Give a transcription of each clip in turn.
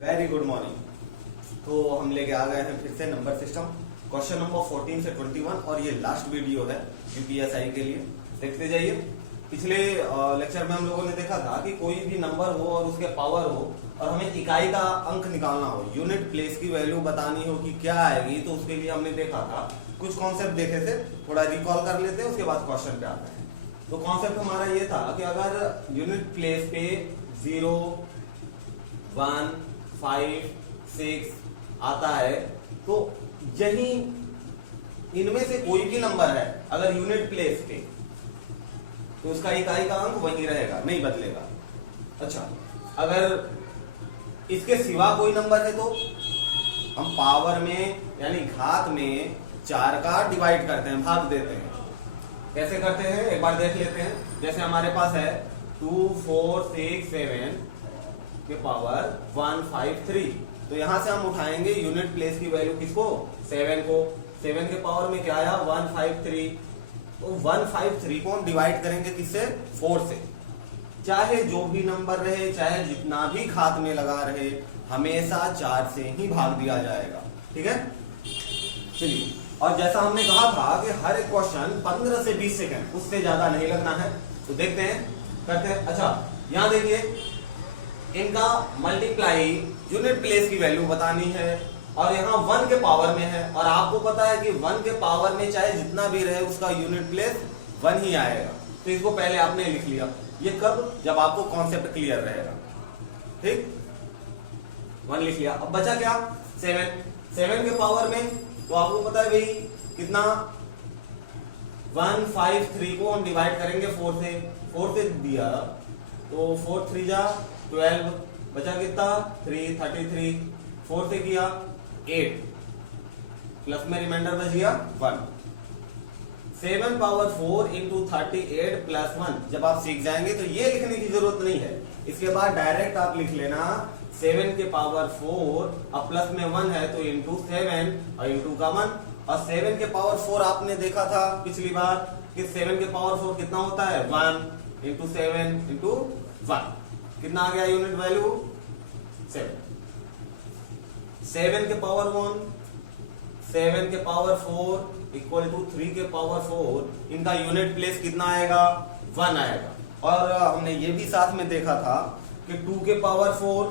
Very good morning. तो हम लेके आ गए हैं फिर से नंबर सिस्टम, क्वेश्चन नंबर 14 से 21 और ये लास्ट वीडियो है यूपीएसआई के लिए। देखते जाइए। पिछले लेक्चर में हम लोगों ने देखा था कि कोई भी नंबर हो और उसके पावर हो और हमें इकाई का अंक निकालना हो, यूनिट प्लेस की वैल्यू बतानी हो कि क्या आएगी, तो उसके लिए हमने देखा था कुछ कॉन्सेप्ट देखे थे। थोड़ा रिकॉल कर लेते हैं, उसके बाद क्वेश्चन पे आते हैं। तो कॉन्सेप्ट हमारा ये था कि अगर यूनिट प्लेस पे 0, 1, 5, 6 आता है तो यही इनमें से कोई भी नंबर है अगर यूनिट प्लेस पे, तो उसका इकाई का अंक वही रहेगा, नहीं बदलेगा। अच्छा, अगर इसके सिवा कोई नंबर है तो हम पावर में यानी घात में 4 का डिवाइड करते हैं, भाग देते हैं। कैसे करते हैं एक बार देख लेते हैं। जैसे हमारे पास है 2, 4, 6, 7 के पावर 1, 5, 3, तो यहां से हम उठाएंगे यूनिट प्लेस की वैल्यू किसको, 7 को। 7 के पावर में क्या आया 1, 5, 3, तो 1, 5, 3 को हम डिवाइड करेंगे किससे, 4 से। चाहे जो भी नंबर रहे, चाहे जितना भी घात में लगा रहे, हमेशा 4 से ही भाग दिया जाएगा। ठीक है, चलिए। और जैसा हमने कहा था कि हर एक क्वेश्चन 15 से 20 सेकंड, उससे ज्यादा नहीं लगना है। तो देखते हैं, करते हैं। अच्छा, यहां देखिए, इनका मल्टीप्लाई यूनिट प्लेस की वैल्यू बतानी है और यहाँ 1 के पावर में है, और आपको पता है कि 1 के पावर में चाहे जितना भी रहे उसका यूनिट प्लेस 1 ही आएगा। तो इसको पहले आपने लिख लिया। ये कब, जब आपको कॉन्सेप्ट क्लियर रहेगा। ठीक, 1 लिख लिया। अब बचा क्या, 7 के पावर में, तो आपको पता है भाई कितना, 1, 5, 3 को हम डिवाइड करेंगे 4 से दिया, तो 4 3 जा 12, बचा कितना 3, 33, 4 से किया 8, प्लस में रिमाइंडर बच गया 1। 7 पावर 4 इंटू 38 प्लस 1 जब आप सीख जाएंगे तो ये लिखने की जरूरत नहीं है। इसके बाद डायरेक्ट आप लिख लेना 7 के पावर 4, अब प्लस में 1 है तो इंटू 7 और इंटू का 1। और 7 के पावर 4 आपने देखा था पिछली बार कि 7 के पावर 4 कितना होता है, 1 इंटू 7 इंटू 1, कितना आ गया यूनिट वैल्यू 7। 7 के पावर 1, 7 के पावर 4 इक्वल टू 3 के पावर 4, इनका यूनिट प्लेस कितना आएगा, 1 आएगा। और हमने ये भी साथ में देखा था कि 2 के पावर 4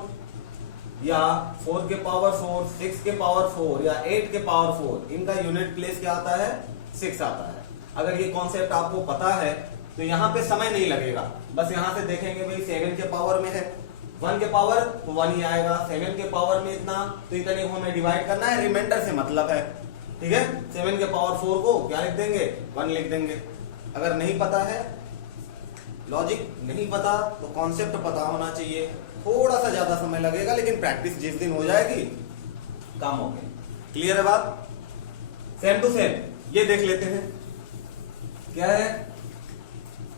या 4 के पावर 4, 6 के पावर 4 या 8 के पावर 4, इनका यूनिट प्लेस क्या आता है, 6 आता है। अगर ये कॉन्सेप्ट आपको पता है तो यहाँ पे समय नहीं लगेगा, बस यहाँ से देखेंगे भाई 7 के पावर में है, 1 के पावर तो 1 ही आएगा, 7 के पावर में इतना, तो इतने को हमें डिवाइड करना है, रिमाइंडर से मतलब है। ठीक है, 7 के पावर 4 को क्या लिख देंगे, 1 लिख देंगे। अगर नहीं पता है, लॉजिक नहीं पता, तो कॉन्सेप्ट पता होना चाहिए। थोड़ा सा ज्यादा समय लगेगा, लेकिन प्रैक्टिस जिस दिन हो जाएगी काम हो गया। क्लियर है बात, सेम टू सेम। ये देख लेते हैं क्या है,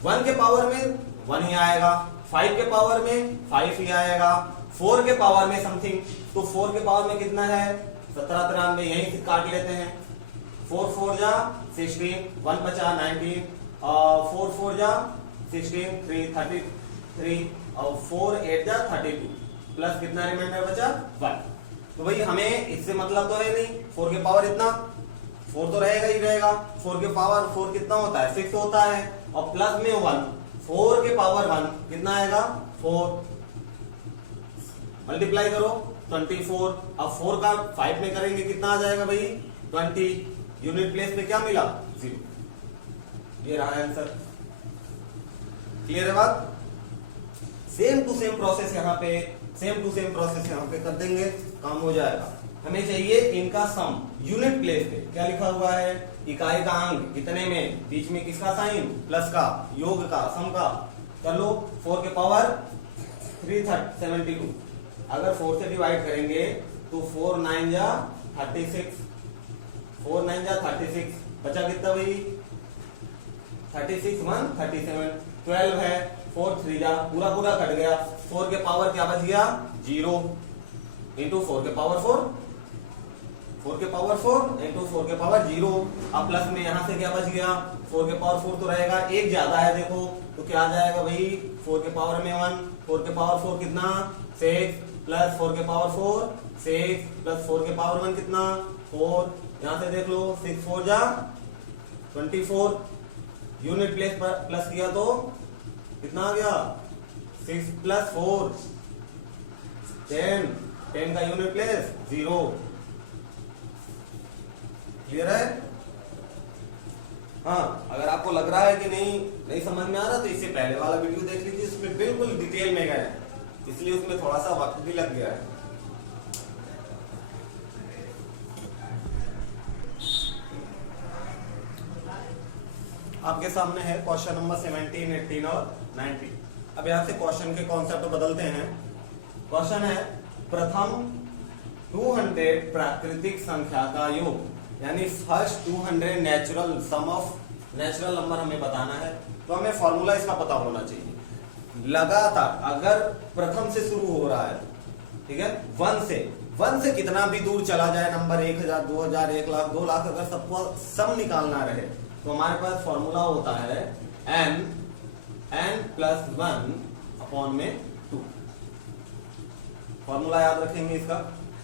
1 के पावर में 1 ही आएगा, 5 के पावर में 5 ही आएगा, 4 के पावर में समथिंग, तो 4 के पावर में कितना है 17, 93, यहीं से काट लेते हैं। 4 4 जा 16, 1 बचा 19, 4 4 जा 16, 3 33, और 4 8 जा 32, प्लस कितना रिमाइंडर बचा 1। तो भाई हमें इससे मतलब तो है नहीं, 4 के पावर इतना, 4 तो रहेगा ही रहेगा। 4 के पावर 4 कितना होता है, 6 होता है, और प्लस में 1, 4 के पावर 1 कितना आएगा 4, मल्टीप्लाई करो 24। अब 4 का 5 में करेंगे कितना आ जाएगा भाई 20, यूनिट प्लेस पे क्या मिला 0। ये रहा आंसर। क्लियर है बात, सेम टू सेम प्रोसेस यहाँ पे, सेम टू सेम प्रोसेस यहाँ पे कर देंगे, काम हो जाएगा। हमें चाहिए इनका सम, यूनिट प्लेस पे क्या लिखा हुआ है, इकाई का अंक कितने में, बीच में किसका साइन, प्लस का, योग का, सम का। कर लो, 4 के पावर 372, अगर 4 से डिवाइड करेंगे तो 4 9 जा 36, 4 9 जा 36, बचा कितना भाई 36, 1 37, 12 है, 4 3 जा पूरा पूरा कट गया, 4 के पावर क्या बच गया 0 इंटू 4 के पावर 4, 4 के पावर 4 इंटू 4 के पावर 0। अब प्लस में यहां से क्या बच गया, 4 के पावर 4 तो रहेगा, एक ज्यादा है देखो, तो क्या आ जाएगा भाई 4 के पावर में 1, 4 के पावर 4 कितना 6, प्लस 4 के पावर 4 6 प्लस 4 के पावर 1 कितना 4, यहां से देख लो 6 4 जा 24, यूनिट प्लेस प्लस किया तो कितना आ गया 6 प्लस 4 10, 10 का यूनिट प्लेस 0। क्लियर है? हाँ, अगर आपको लग रहा है कि नहीं समझ में आ रहा तो इससे पहले वाला वीडियो देख लीजिए, इसमें बिल्कुल डिटेल में गए हैं, इसलिए उसमें थोड़ा सा वक्त भी लग गया है। आपके सामने है क्वेश्चन नंबर 17, 18 और 19। अब यहां से क्वेश्चन के कॉन्सेप्ट बदलते हैं। क्वेश्चन है प्रथम 200 प्राकृतिक संख्या का योग, यानी first 200 natural sum of natural number हमें बताना है, तो हमें फॉर्मूला इसका पता होना चाहिए। लगातार अगर प्रथम से शुरू हो रहा है, ठीक है, 1 से कितना भी दूर चला जाए नंबर 1000, 2000, 1 लाख, 2 लाख, अगर सबको सम निकालना रहे तो हमारे पास फॉर्मूला होता है n प्लस 1 अपॉन में 2। फॉर्मूला याद रखेंगे इसका।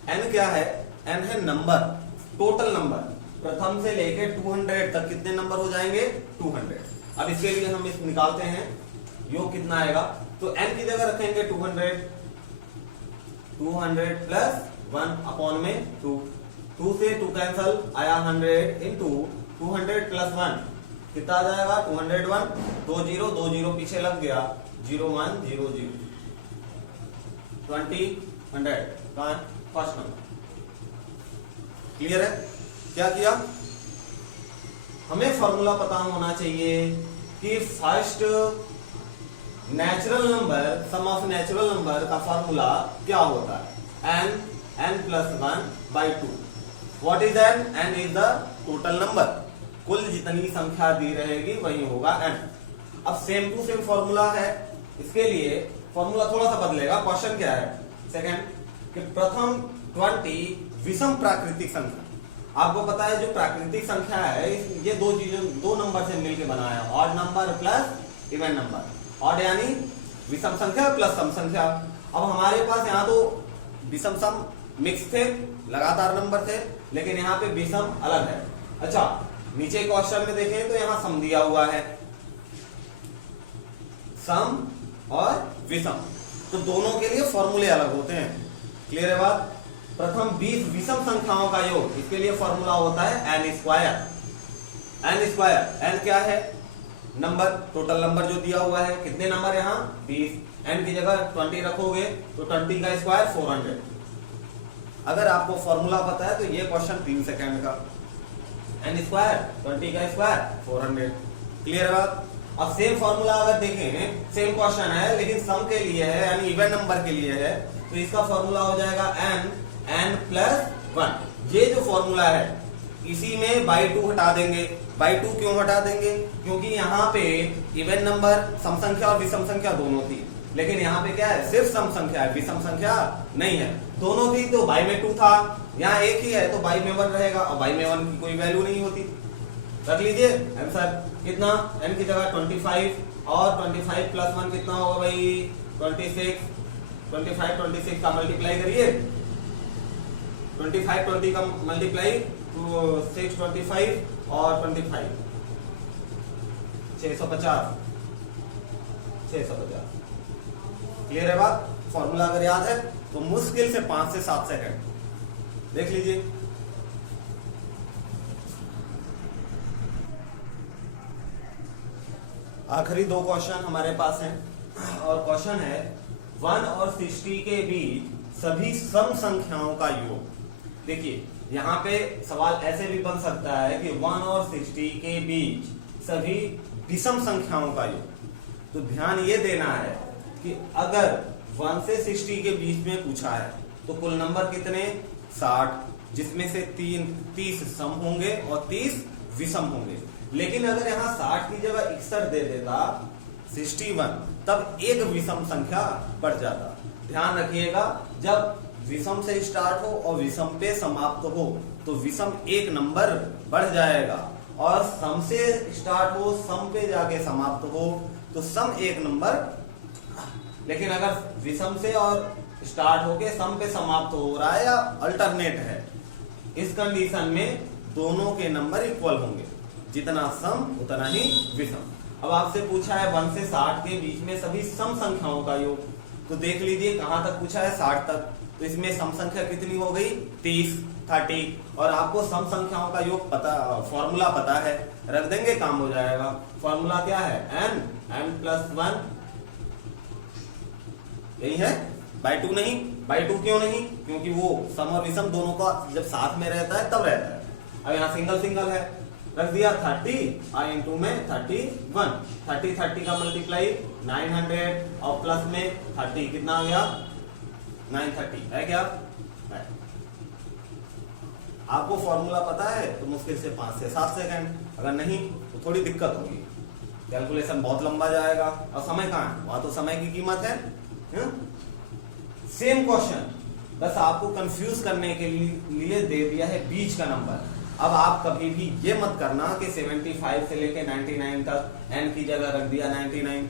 n क्या है? n है नंबर, टोटल नंबर। प्रथम से लेके 200 तक कितने नंबर हो जाएंगे? 200। अब इसके लिए हम इस निकालते हैं, योग कितना आएगा, तो n की जगह रखेंगे 200 प्लस 1 अपॉन में 2। 2 से 2 कैंसल, आया 100 इंटू 200 प्लस 1 कितना आ जाएगा 201, 2 0 पीछे लग गया, 0 1 0 0 20 100 फर्स्ट नंबर। क्लियर है? क्या किया? हमें फॉर्मूला पता होना चाहिए कि first natural number sum of natural number का फॉर्मूला क्या होता है, n plus 1 by 2। What is n? n is the total number, कुल जितनी संख्या दी रहेगी वही होगा n। अब सेम टू सेम फॉर्मूला है, इसके लिए फॉर्मूला थोड़ा सा बदलेगा। क्वेश्चन क्या है सेकंड, कि प्रथम 20 विषम प्राकृतिक संख्या। आपको पता है जो प्राकृतिक संख्या है ये दो नंबर से मिलकर बना है, odd number plus even number. Odd यानी विषम संख्या प्लस सम संख्या। अब हमारे पास यहाँ तो विषम सम मिक्स थे, लगातार नंबर थे, लेकिन यहाँ पे विषम अलग है। अच्छा, नीचे क्वेश्चन में देखें तो यहाँ सम दिया हुआ है, सम और विषम, तो दोनों के लिए फॉर्मूले अलग होते हैं। क्लियर है बात? प्रथम 20 विषम संख्याओं का योग, इसके लिए फॉर्मूला होता है n स्क्वायर। n क्या है? नंबर, टोटल नंबर जो दिया हुआ है, कितने नंबर यहाँ 20, n की जगह 20 रखोगे तो 20 का स्क्वायर 400। अगर आपको फॉर्मूला पता है तो ये क्वेश्चन 3 सेकंड का, n स्क्वायर 20 का स्क्वायर 400। क्लियर बात? अब सेम फॉर्मूला अगर देखें, सेम क्वेश्चन है लेकिन सम के लिए है, यानी इवन नंबर के लिए है, तो इसका फॉर्मूला हो जाएगा n प्लस 1। ये जो फॉर्मूला है इसी में बाई 2 हटा देंगे। बाई 2 क्यों हटा देंगे? क्योंकि यहाँ पे इवन नंबर सम संख्या और विषम संख्या दोनों थी, लेकिन यहाँ पे क्या है, सिर्फ सम संख्या है, विषम संख्या नहीं है। दोनों थी तो बाई में 2 था, यहाँ एक ही है तो बाई में 1 रहेगा, और बाई में 1 की कोई वैल्यू नहीं होती। रख लीजिए आंसर कितना, n की जगह 25 और 25 प्लस 1 कितना होगा भाई 26। 25 का मल्टीप्लाई करिए, 25 20 का मल्टीप्लाई तो 6 25 और 25 650। क्लियर है बात? फॉर्मूला अगर याद है तो मुश्किल से 5 से 7 सेकंड देख लीजिए। आखिरी 2 क्वेश्चन हमारे पास हैं, और क्वेश्चन है 1 और 60 के बीच सभी सम संख्याओं का योग। देखिए यहाँ पे सवाल ऐसे भी बन सकता है कि 1 और 60 के बीच सभी विषम संख्याओं का योग। तो ध्यान ये देना है कि अगर 1 से 60 के बीच में पूछा है तो कुल नंबर कितने 60, जिसमें से 30 सम होंगे और 30 विषम होंगे। लेकिन अगर यहाँ 60 की जगह 61 दे देता 61, तब एक विषम संख्या बढ़ जाता। ध्यान रखिएगा, जब विषम से स्टार्ट हो और विषम पे समाप्त हो तो विषम एक नंबर बढ़ जाएगा, और सम से स्टार्ट हो सम पे जाके समाप्त हो तो सम एक नंबर। लेकिन अगर विषम से और स्टार्ट होके सम पे समाप्त हो रहा है या अल्टरनेट है, इस कंडीशन में दोनों के नंबर इक्वल होंगे, जितना सम उतना ही विषम। अब आपसे पूछा है 1 से 60 के बीच में सभी सम संख्याओं का योग, तो देख लीजिए कहां तक पूछा है 60 तक, तो इसमें सम संख्या कितनी हो गई 30, 30, और आपको सम संख्याओं का योग पता, फॉर्मूला पता है, रख देंगे काम हो जाएगा। फॉर्मूला क्या है n+1, यही है, बाई 2 नहीं, बाई 2 क्यों नहीं, क्योंकि वो सम और विषम दोनों का जब साथ में रहता है तब रहता है। अब यहाँ सिंगल सिंगल है, रख दिया 30 और इंटू में 31, 30 का मल्टीप्लाई 900 और प्लस में 30 कितना आ गया 930 है क्या है। आपको फॉर्मूला पता है तो मुश्किल से 5 से 7 सेकंड, अगर नहीं तो थोड़ी दिक्कत होगी, कैलकुलेशन बहुत लंबा जाएगा। और समय कहाँ है, वहां तो समय की कीमत है। सेम क्वेश्चन, बस आपको कंफ्यूज करने के लिए दे दिया है बीच का नंबर। अब आप कभी भी ये मत करना कि 75 से लेके 99 तक n की जगह रख दिया 99,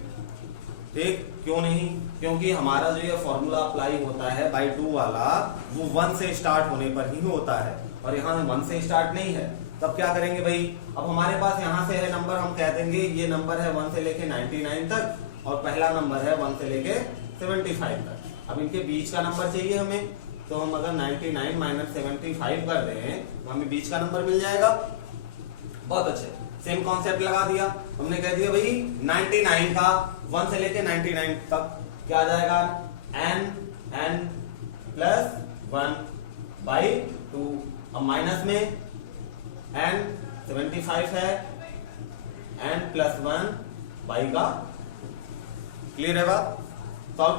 ठीक, क्यों नहीं, क्योंकि हमारा जो ये फॉर्मूला अप्लाई होता है बाई 2 वाला, वो 1 से स्टार्ट होने पर ही होता है, और यहाँ 1 से स्टार्ट नहीं है। तब क्या करेंगे भाई, अब हमारे पास यहाँ से है नंबर, हम कह देंगे ये नंबर है 1 से लेके 99 तक, और पहला नंबर है 1 से लेके 75 तक। अब इनके बीच का नंबर चाहिए हमें, तो हम अगर 99 माइनस 75 कर दें तो हमें बीच का नंबर मिल जाएगा। बहुत अच्छे, सेम कॉन्सेप्ट लगा दिया, हमने कह दिया भाई 99 का 1 से लेके 99 तक क्या आ जाएगा n+1/2। अब माइनस में n 75 है, n+1/2। क्लियर है बात, सॉल्व